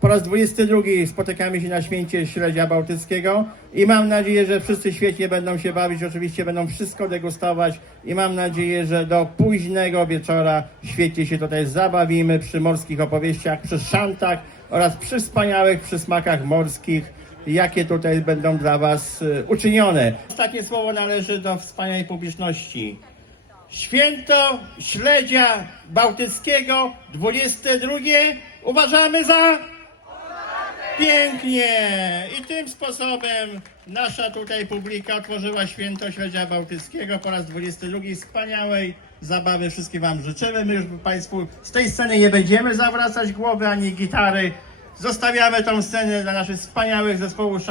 Po raz 22 spotykamy się na święcie śledzia bałtyckiego i mam nadzieję, że wszyscy świetnie będą się bawić, oczywiście będą wszystko degustować i mam nadzieję, że do późnego wieczora świetnie się tutaj zabawimy przy morskich opowieściach, przy szantach, oraz przy wspaniałych przysmakach morskich, jakie tutaj będą dla Was y, uczynione. Ostatnie słowo należy do wspaniałej publiczności. Święto Śledzia Bałtyckiego 22 uważamy za pięknie i tym sposobem nasza tutaj publika otworzyła Święto Śledzia Bałtyckiego po raz 22 wspaniałej zabawy wszystkim Wam życzymy. My już Państwu z tej sceny nie będziemy zawracać głowy ani gitary. Zostawiamy tą scenę dla naszych wspaniałych zespołów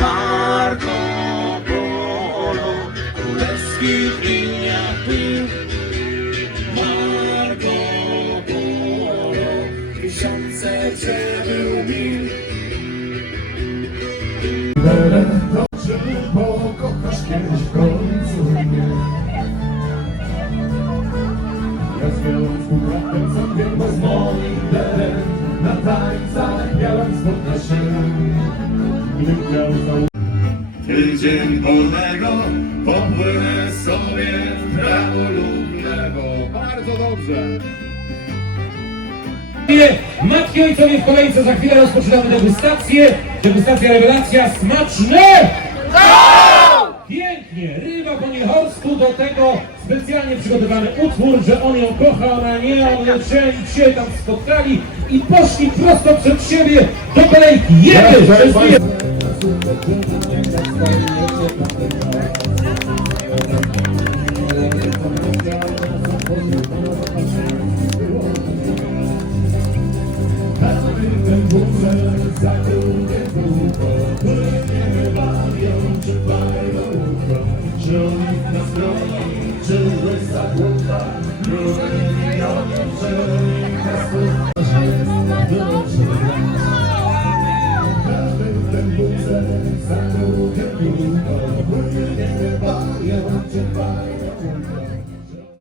Marco Polo, królewskich tysiące przebył mil. Dobrze, bo kochasz kiedyś w końcu mnie Ja z wielą współbratem sobie bo z moim derem Na tańcach miałem spotkać się Gdy chciał za Tydzień wolnego, popłynę sobie w prawo lub lewo. Bardzo dobrze. Nie, Matki ojcowie w kolejce, za chwilę rozpoczynamy degustację. Degustacja, rewelacja, smaczne! Pięknie, ryba po niechorstwu, do tego specjalnie przygotowany utwór, że on ją kocha, ona nie, oni się tam spotkali i poszli prosto przed siebie do kolejki. Częstujemy. ten oni nas broni, czy łysa głowa Różni oni, czy oni nas